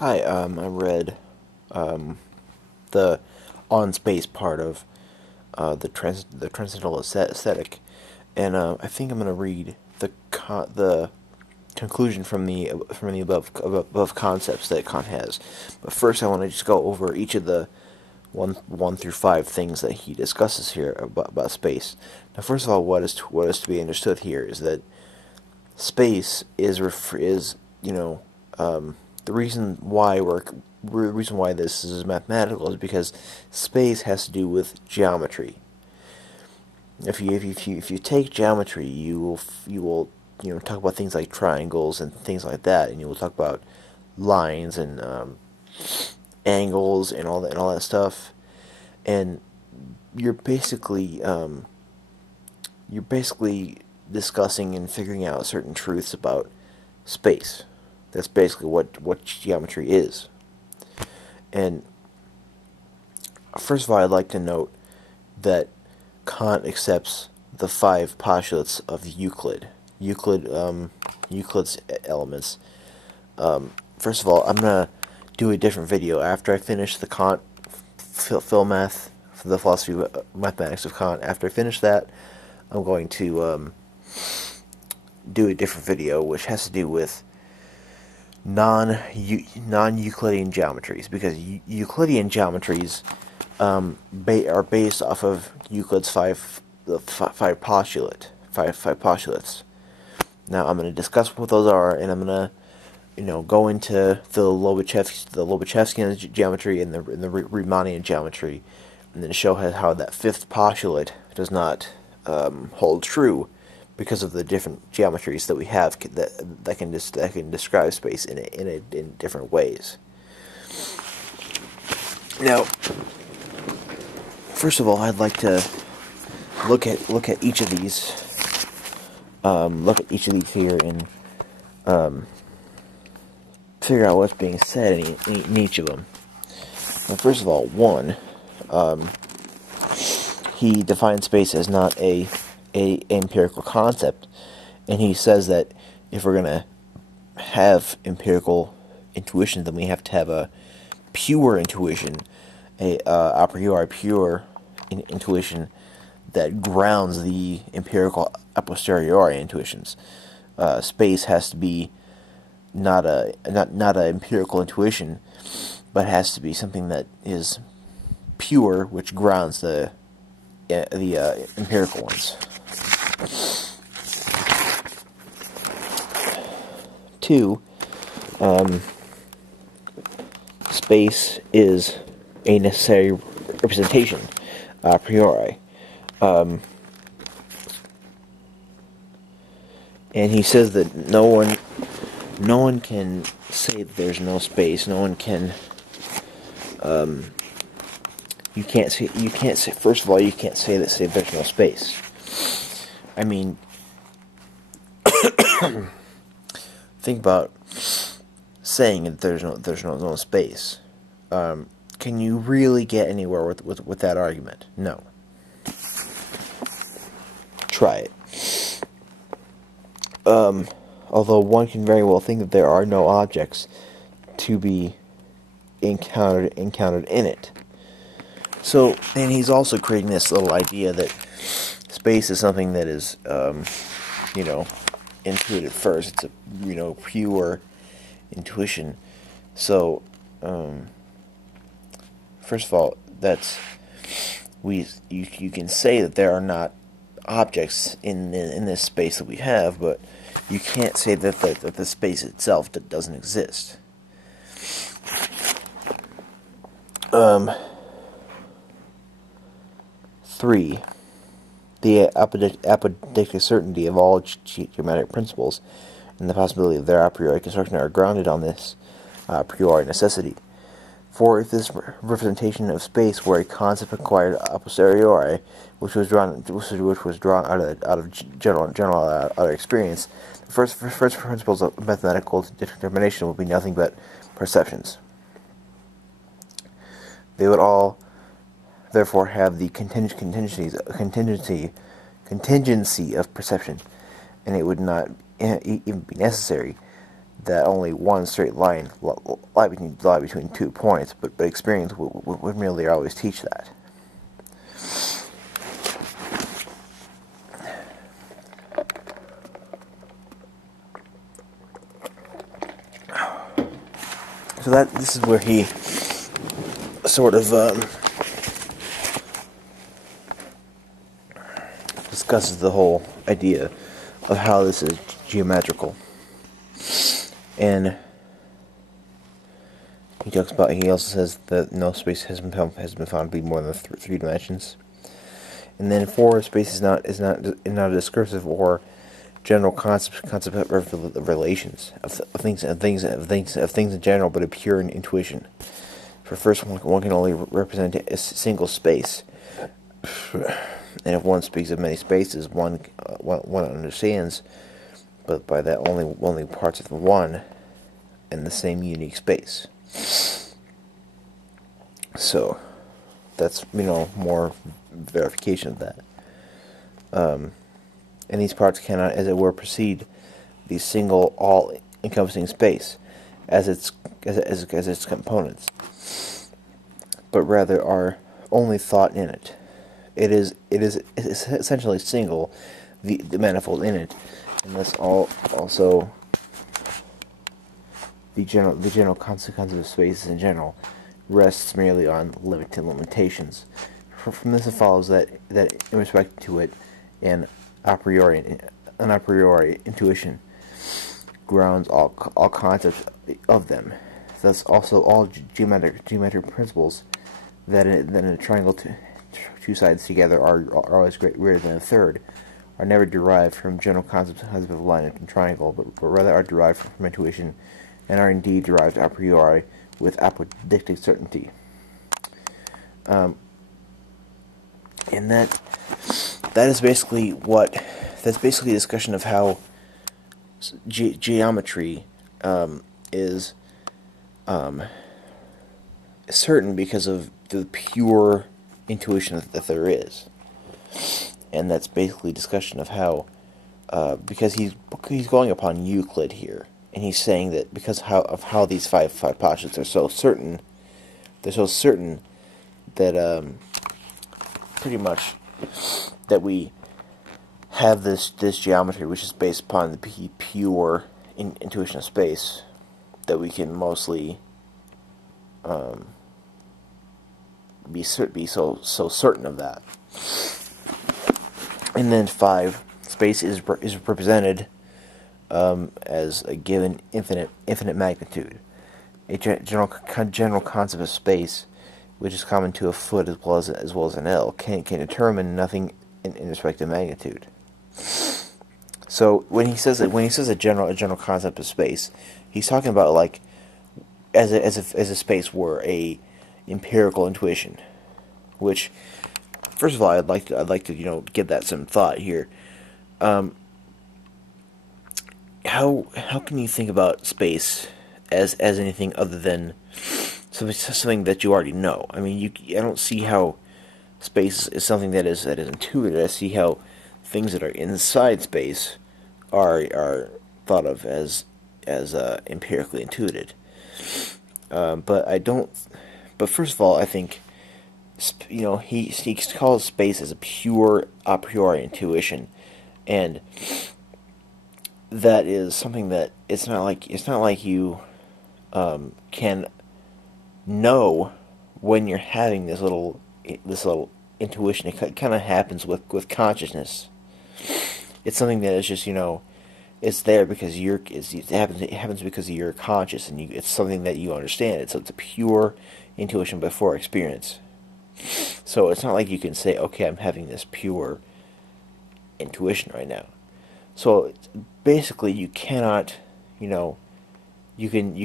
Hi, I read um, the on space part of the transcendental aesthetic, and I think I'm gonna read the conclusion from the above concepts that Kant has. But first, I want to just go over each of the one through five things that he discusses here about space. Now, first of all, what is to be understood here is that space is the reason why this is mathematical is because space has to do with geometry. If you take geometry, you will talk about things like triangles and things like that, and you will talk about lines and angles and all that stuff, and you're basically discussing and figuring out certain truths about space. That's basically what geometry is. And first of all, I'd like to note that Kant accepts the five postulates of Euclid's elements. First of all, I'm gonna do a different video after I finish the Kant math, the philosophy of mathematics of Kant. After I finish that, I'm going to do a different video which has to do with non-Euclidean geometries, because Euclidean geometries are based off of Euclid's five postulates. Now I'm going to discuss what those are, and I'm going to go into the Lobachevskian geometry and the Riemannian geometry, and then show how that fifth postulate does not hold true because of the different geometries that we have that can describe space in different ways. Now, first of all, I'd like to look at each of these here and figure out what's being said in each of them. Now, first of all, one, he defines space as not a empirical concept, and he says that if we're gonna have empirical intuition, then we have to have a pure intuition, a priori pure intuition that grounds the empirical a posteriori intuitions. Space has to be not a empirical intuition, but has to be something that is pure, which grounds the empirical ones. Two, space is a necessary representation a priori. And he says that no one can say that there's no space. No one can. You can't say. First of all, you can't say that there's no space. I mean, think about saying that there's no space. Can you really get anywhere with that argument? No. Try it. Although one can very well think that there are no objects to be encountered in it. So, and he's also creating this little idea that space is something that is, intuitive first. It's a, pure intuition. So, first of all, you can say that there are not objects in this space that we have, but you can't say that the space itself doesn't exist. Three, the apodictic certainty of all geometric principles and the possibility of their a priori construction are grounded on this a priori necessity. For if this representation of space were a concept acquired a posteriori, which was drawn out of general experience, the first principles of mathematical determination would be nothing but perceptions. They would all therefore have the contingency of perception, and it would not even be necessary that only one straight line lie between 2 points, but experience would merely always teach that. So this is where he sort of discusses the whole idea of how this is geometrical. And he also says that no space has been found to be more than 3 dimensions. And then 4, space is not a discursive or general concept of relations of things in general, but a pure intuition. For first, one can only represent a single space, and if one speaks of many spaces, one understands, but by that only parts of the one in the same unique space. So that's more verification of that. And these parts cannot, as it were, precede the single all-encompassing space as its components, but rather are only thought in it. It is essentially single, the manifold in it, and thus also the general consequence of spaces in general rests merely on limited limitations. From this it follows that in respect to it, an a priori intuition grounds all concepts of them. Thus also all geometric principles that in a triangle two sides together are always greater than a third are never derived from general concepts of line and triangle, but rather are derived from intuition, and are indeed derived a priori with apodictic certainty. And that's basically a discussion of how geometry is certain because of the pure intuition that there is. And that's basically a discussion of how because he's going upon Euclid here, and he's saying that because of how these five postulates are so certain, that pretty much that we have this geometry which is based upon the pure intuition of space, that we can mostly be so certain of that. And then 5, space is represented as a given infinite magnitude, a general concept of space, which is common to a foot as well as an L, can determine nothing in respect to magnitude. So when he says a general concept of space, he's talking about like as a space were a empirical intuition, which, first of all, I'd like to give that some thought here. How can you think about space as anything other than something that you already know? I mean, I don't see how space is something that is intuitive. I see how things that are inside space are thought of as empirically intuited. But I don't. But first of all, I think he calls space as a pure a priori intuition, and that is something that it's not like you can know when you're having this little intuition. It kind of happens with consciousness. It's something that is just it's there because it happens because you're conscious, and it's something that you understand. It's a pure intuition before experience. So it's not like you can say, okay, I'm having this pure intuition right now. So basically, you cannot, you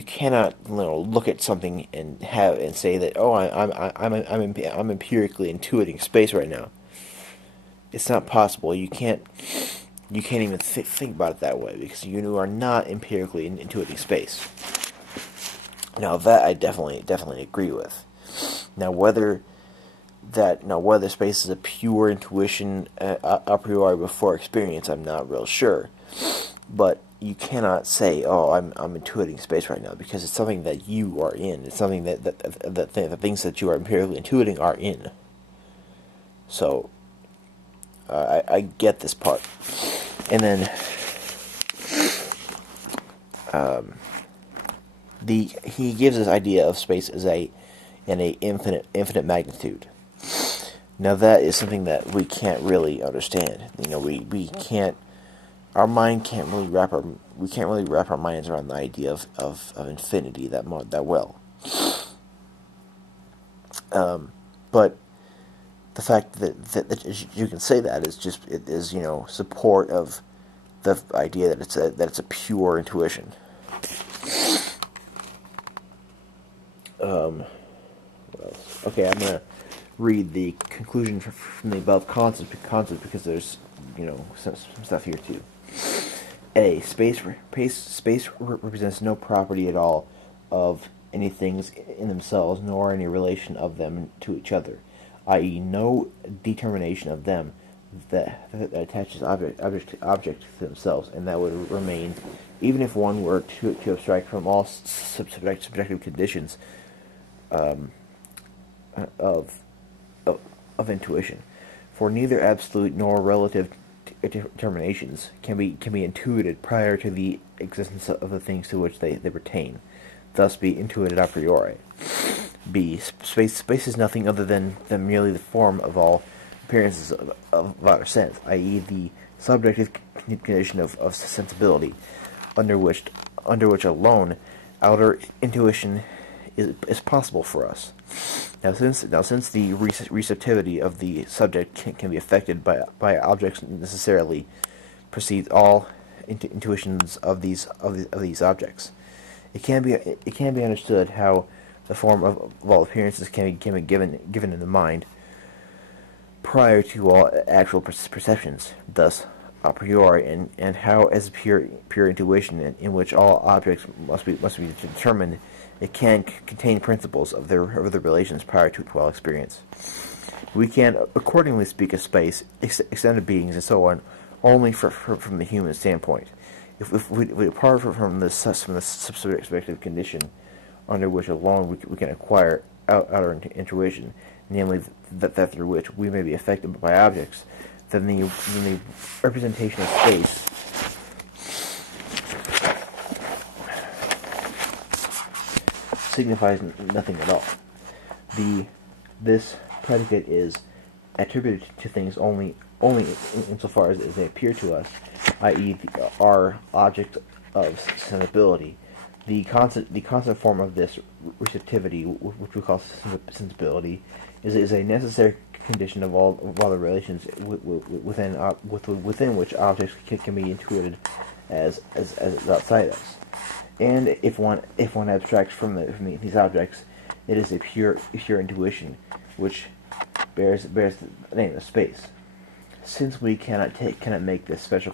cannot look at something and say that, oh, I'm empirically intuiting space right now. It's not possible. You can't even think about it that way, because you are not empirically intuiting space. Now that I definitely agree with. Now whether space is a pure intuition a priori before experience, I'm not real sure. But you cannot say, "Oh, I'm intuiting space right now," because it's something that you are in. It's something that the things that you are empirically intuiting are in. So I get this part, and then he gives this idea of space as an infinite magnitude. Now that is something that we can't really understand. We can't. Our mind can't really wrap our minds around the idea of infinity that well. But the fact that you can say that is support of the idea that it's a pure intuition. What else? Okay, I'm gonna read the conclusion from the above concepts because there's some stuff here too. A. Space represents no property at all of any things in themselves, nor any relation of them to each other, i.e., no determination of them that attaches object to themselves, and that would remain even if one were to abstract from all subjective conditions of intuition. For neither absolute nor relative determinations can be intuited prior to the existence of the things to which they pertain, thus be intuited a priori. B. Space is nothing other than merely the form of all appearances of outer sense, i.e., the subjective condition of sensibility, under which alone outer intuition is possible for us. Now, since the receptivity of the subject can be affected by objects necessarily precedes all intuitions of these objects, it can be understood how the form of all appearances can be given in the mind prior to all actual perceptions, thus a priori, and how as pure intuition in which all objects must be determined, it can contain principles of their relations prior to all experience. We can accordingly speak of space, extended beings, and so on, only from the human standpoint. If we depart from the subjective condition under which alone we can acquire outer intuition, namely that through which we may be affected by objects, then the representation of space signifies nothing at all. This predicate is attributed to things only insofar as they appear to us, i.e., our object of sensibility. The constant form of this receptivity, which we call sensibility, is a necessary condition of all the relations within which objects can be intuited as outside us. And if one abstracts from these objects, it is a pure intuition, which bears the name of space. Since we cannot make this special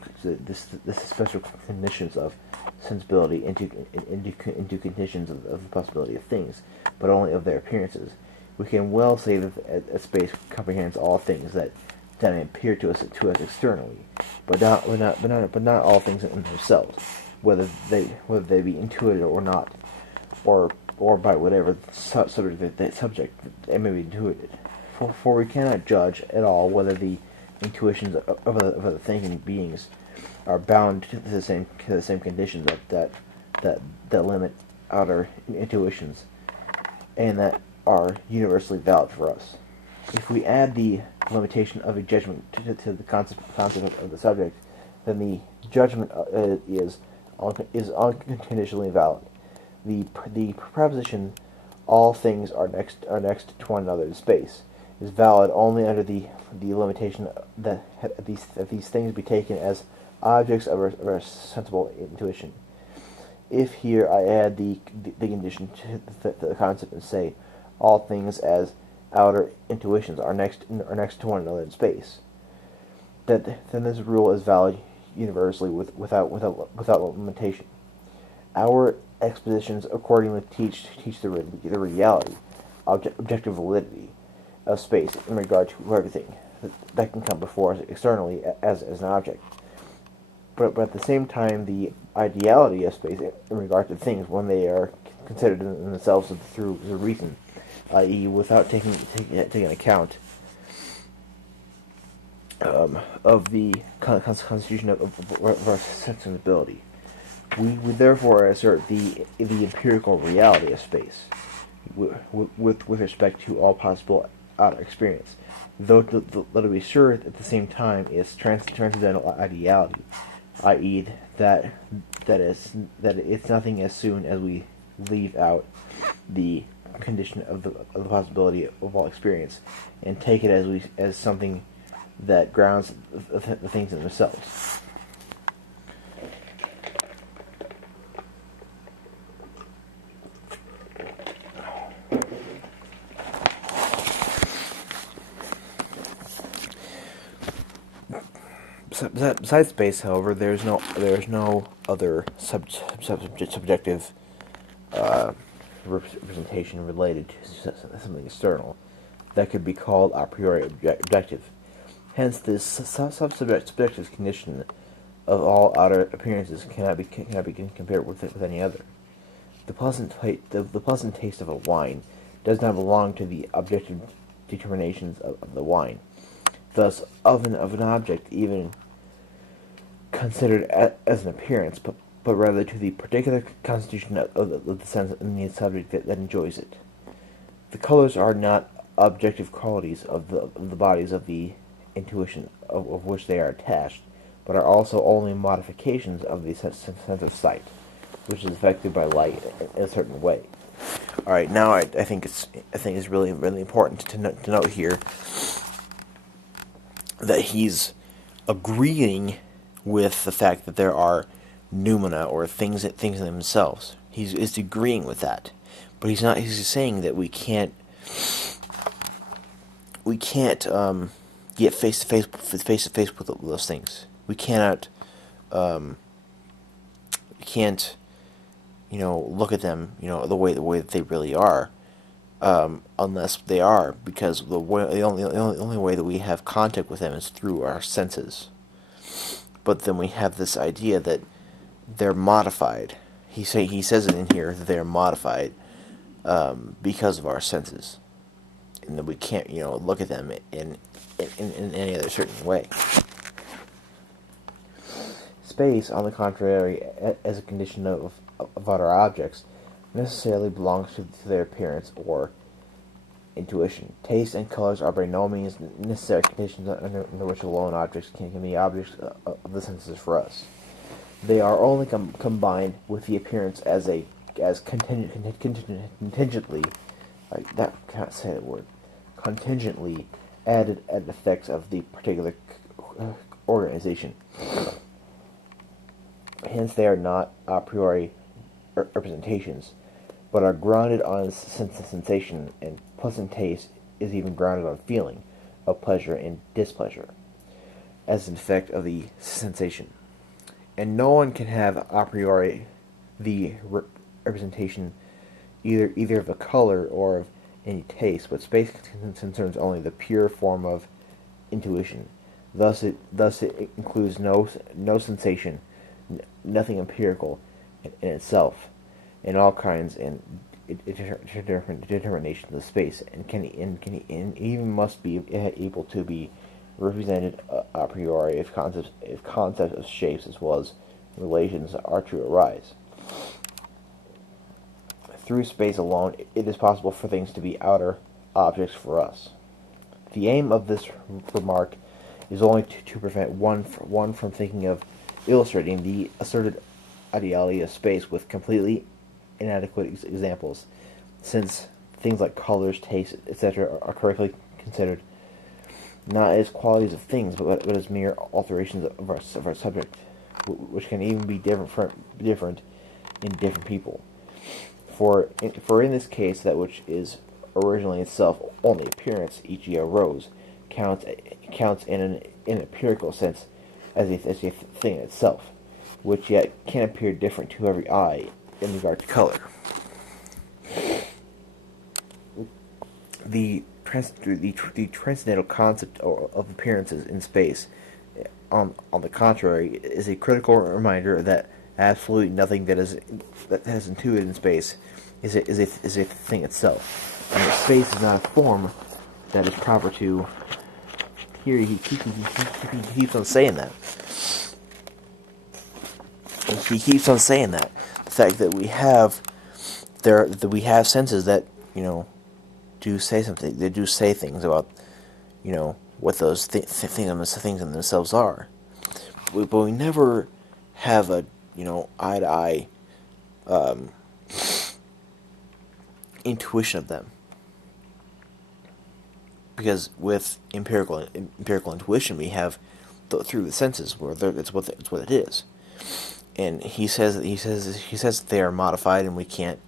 conditions of sensibility into conditions of the possibility of things, but only of their appearances, we can well say that space comprehends all things that may appear to us externally, but not all things in themselves, whether they be intuited or not, or by whatever subject they may be intuited. For we cannot judge at all whether the intuitions of other thinking beings are bound to the same conditions that limit outer intuitions, and that are universally valid for us. If we add the limitation of a judgment to the concept of the subject, then the judgment is unconditionally valid. The proposition "all things are next to one another in space" is valid only under the limitation that these things be taken as objects of our sensible intuition. If here I add the condition to the concept and say all things as outer intuitions are next to one another in space, then this rule is valid universally without limitation. Our expositions accordingly teach the reality, objective validity of space in regard to everything that can come before us externally as an object. But at the same time, the ideality of space in regard to things when they are considered in themselves through the reason, i.e., without taking account of the constitution of our sensibility. We therefore assert the empirical reality of space with respect to all possible outer experience, though to be sure at the same time is transcendental ideality, i.e., that it's nothing as soon as we leave out the condition of the possibility of all experience and take it as something that grounds the things in themselves. Besides space, however, there's no other subjective representation related to something external that could be called a priori objective. Hence, this subjective condition of all outer appearances cannot be compared with any other. The pleasant taste of a wine does not belong to the objective determinations of the wine. Thus, of an object, even considered as an appearance, but rather to the particular constitution of the sense in the subject that enjoys it. The colors are not objective qualities of the bodies of the intuition of which they are attached, but are also only modifications of the sense of sight, which is affected by light in a certain way. All right, now I think it's really important to note here that he's agreeing with the fact that there are noumena or things in themselves. He's agreeing with that, but he's not. He's saying that we can't get face to face with those things. We cannot. We can't. Look at them. The way that they really are. Unless they are, because the only way that we have contact with them is through our senses. But then we have this idea that they're modified. He says it in here that they're modified because of our senses, and that we can't look at them in any other certain way. Space, on the contrary, as a condition of outer objects, necessarily belongs to their appearance or intuition. Taste and colors are by no means necessary conditions under which alone objects can be objects of the senses for us. They are only combined with the appearance as contingently. I can't say that word. Contingently added effects of the particular organization. Hence, they are not a priori representations, but are grounded on sensation, and pleasant taste is even grounded on feeling of pleasure and displeasure as an effect of the sensation. And no one can have a priori the representation either of a color or of any taste, but space concerns only the pure form of intuition. Thus it includes no sensation, nothing empirical in itself, in all kinds and different determinations of space, and can even must be able to be represented a priori if concepts of shapes as well as relations are to arise. Through space alone, it is possible for things to be outer objects for us. The aim of this remark is only to prevent one from thinking of illustrating the asserted ideality of space with completely inadequate examples, since things like colors, taste, etc. are correctly considered not as qualities of things, but as mere alterations of our subject, which can even be different in different people. For in this case, that which is originally itself only appearance, e.g. a rose, counts in an empirical sense as a thing itself, which yet can appear different to every eye in regard to color. The transcendental concept of appearances in space, on the contrary, is a critical reminder that absolutely nothing that has intuited in space is a thing itself. And that space is not a form that is proper to. Here he keeps on saying that. He keeps on saying that. The fact that we have senses that, do say something. They do say things about, what those things in themselves are. But we never have a, eye to eye intuition of them. Because with empirical intuition, we have through the senses, where it's what it is. And he says that they are modified, and we can't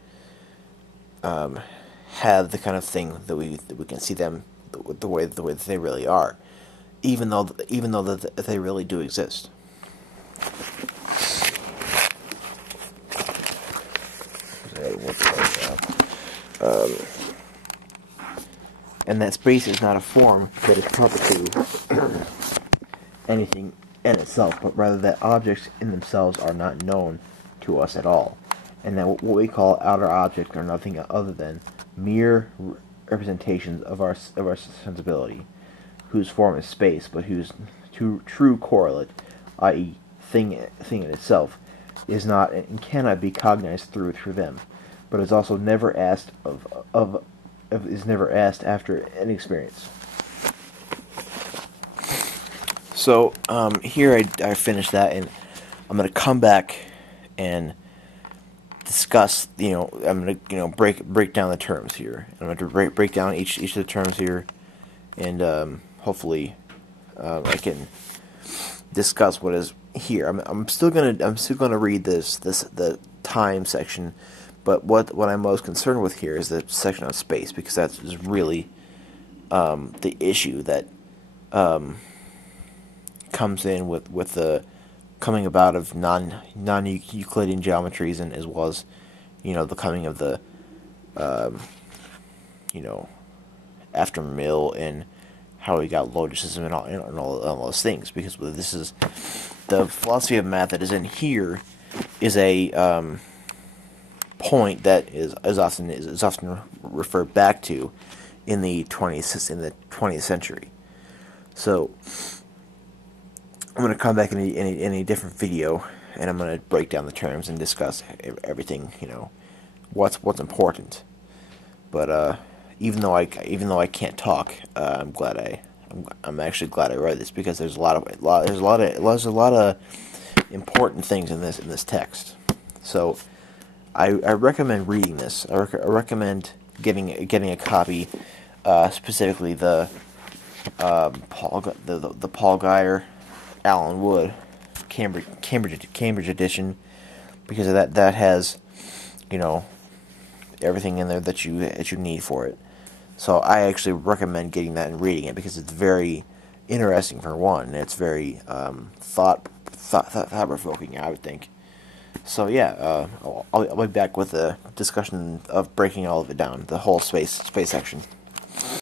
have the kind of thing that we can see them the way that they really are, even though they really do exist. And that space is not a form that is proper to anything in itself, but rather that objects in themselves are not known to us at all, and that what we call outer objects are nothing other than mere representations of our sensibility, whose form is space, but whose true correlate, i.e., thing in itself, is not and cannot be cognized through them, but is also never asked is never asked after an experience. So here I finished that, and I'm going to come back and discuss. I'm going to break down the terms here. I'm going to break down each of the terms here, and hopefully I can discuss what is here. I'm still gonna read the time section, but what I'm most concerned with here is the section on space, because that is really the issue that comes in with the coming about of non-Euclidean geometries, and as well as the coming of the after Mill, and how we got logicism and all those things, because this is the philosophy of math that is in here is a point that is often referred back to in the 20th century. So I'm going to come back in a different video, and I'm going to break down the terms and discuss everything, what's important. But even though I can't talk, I'm actually glad I read this, because there's a lot of important things in this text. So I recommend reading this. I recommend getting a copy, specifically the Paul Guyer, Alan Wood, Cambridge edition, because that has everything in there that you need for it. So I actually recommend getting that and reading it, because it's very interesting for one, and it's very thought provoking, I would think. So yeah, I'll be back with a discussion of breaking all of it down, the whole space section.